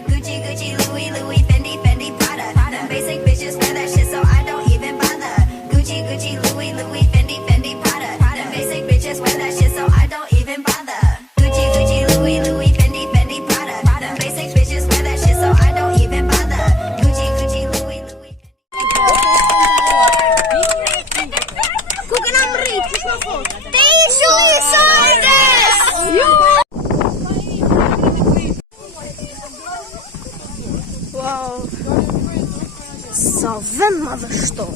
like Gucci, Gucci, Louis, Louis, Fendi, Fendi, Prada. Them basic bitches wear that shit, so I don't even bother. Gucci, Gucci, Louis, Louis, Fendi, Fendi, Prada. Them basic bitches wear that shit, so I don't even bother. Gucci, Gucci, Louis, Louis, Fendi, Fendi, Prada. Them basic bitches wear that shit, so I don't even bother. Gucci, Gucci, Louis, Louis. They usually say this! Wow. Sa vend madhështor.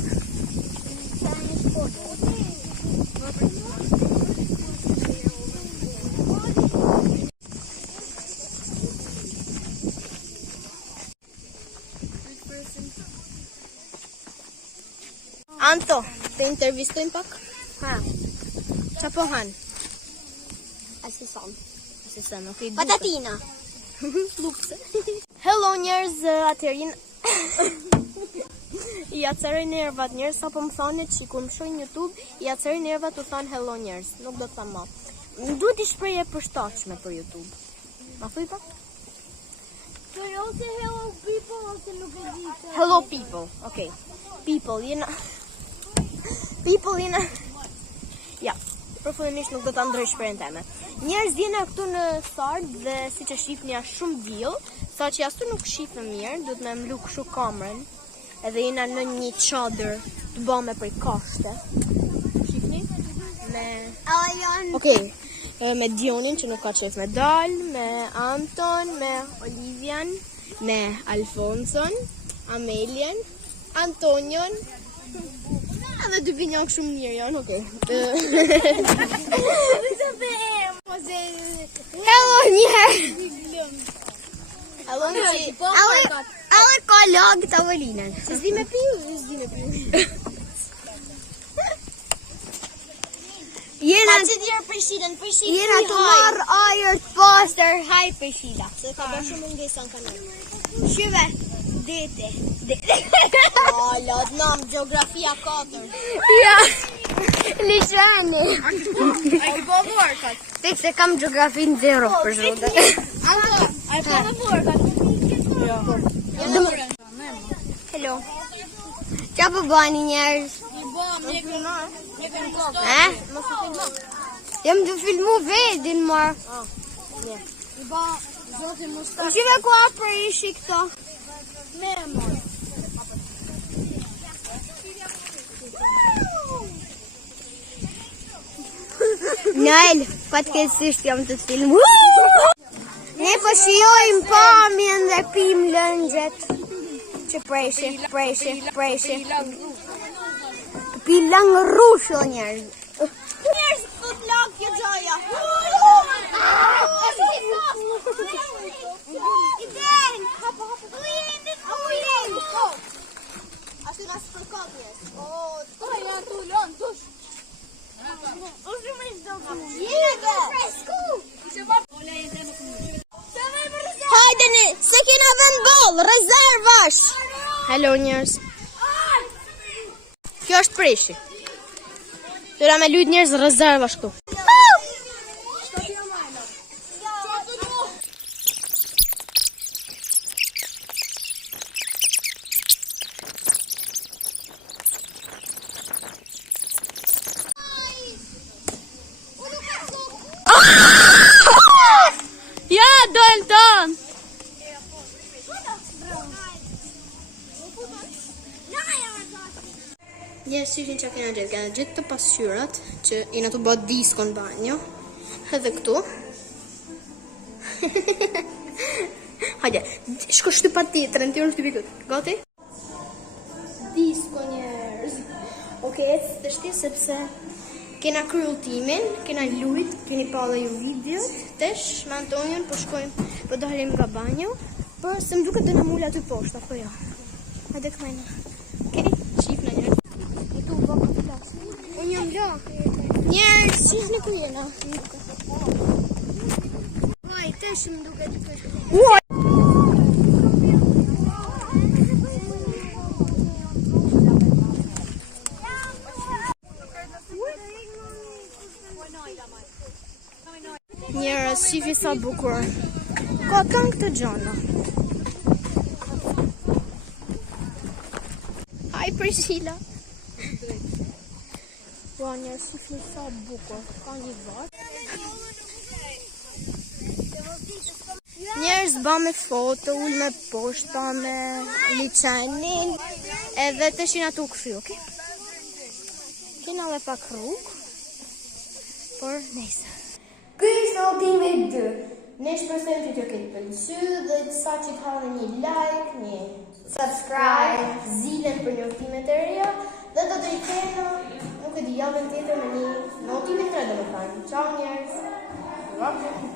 Anto, të intervistojmë pak? Ha. Qa po han? Asison, okej. Patatina. Lupse. Hello njerëz, atërin. I aceroj nervat njerëz, sa po më thonë që kur më shoh në YouTube, i aceroj nervat u thon hello njerëz, nuk do të them më. Duhet i shprehje përshtatshme për YouTube. Ma thuj pak? Ose hello people, ose nuk e di. Hello people, okay. People, jena... Ja, përfundimisht nuk do ta ndroj shprehjen time. Njerëz jena këtu në Sard dhe siç e shihni është shumë diell, saqë ashtu nuk shifem mirë, duhet me mlu kështu kamerën. Edhe jena në një çadër të bëme prej kashte. Shihni? Me Okej. Me Dionin që nuk ka qef me dal, me Anton, me Olivian, me Alfonson, Amelian, Antonion. Edhe dy binjon shumë mirë janë, okej. Hello njerë! Hello njerë! Ale ka lagë të avalinën. Se zdi me piu? Zdi me piu. Jena të marrë ajër të pastër, haj Prishida. Se ka bërë shumë ngesa në kanal. Shyve, dete. Lot nam, geografia 4. Ja, lishani. A ke po vorkat? Tek se kam geografin 0 për zote. Anto, a ke po vorkat? Jo. Hello. Qa po bani njerëz? Jam të filmu vedin marë. Shive ku apër ishi këto? Me marë. Nail, fatkeqësisht jam të filmu. Ne po shijojmë pamjen dhe pim lëngjet. Që preshi. Pi lang rusho njerëz. Njerëz fut lag kjo gjoja. Iden! Ujin! Ashtu nga spërkot njerëz. Oj, nga tu lën, tush. Hajdeni, se kena vend boll, rezervash. Hello njerëz. Kjo është preshi. Tyra me lujt njerëz rezervash këtu. Ja, Dalton! Njerëz shishin që kena gjithë të pasqyrat që jena të bëtë disko në banjo. Edhe këtu. Hajde, shko shtypa tjetërën, tjërën shtypi këtë. Gati? Disko njerëz. Okej, të shti sepse kena kry ultimin, kena lujt, keni pa dhe ju videot. Tesh, me Antonion po shkojmë, po dalim nga banjo. Por se më duke të në mulla aty poshtë, apo jo. Hajde këmajna. Okej, shif në njerëz. Unë jam lo. Njerëz, shihni ku jena. Vaj, tesh më duke të kërë. Njerëz, shifi sa bukur. Ka kanë këtë gjana. për Shila. Po një shifni sa bukur. Ka një varë. Njerëz ba me foto, ull me poshta, me liçenin, edhe të shina tu këfy, okej? Kena dhe pak rrugë, por nejse. Ky ishte udhimi 2. Ne shpresojmë që t'ju ketë pëlqyer dhe sa që t'hani një like, një subscribe, zilen për njoftimet e reja dhe do të rikthehemi nuk e di javën tjetër me një udhim 3 domethënë. Ciao njerëz.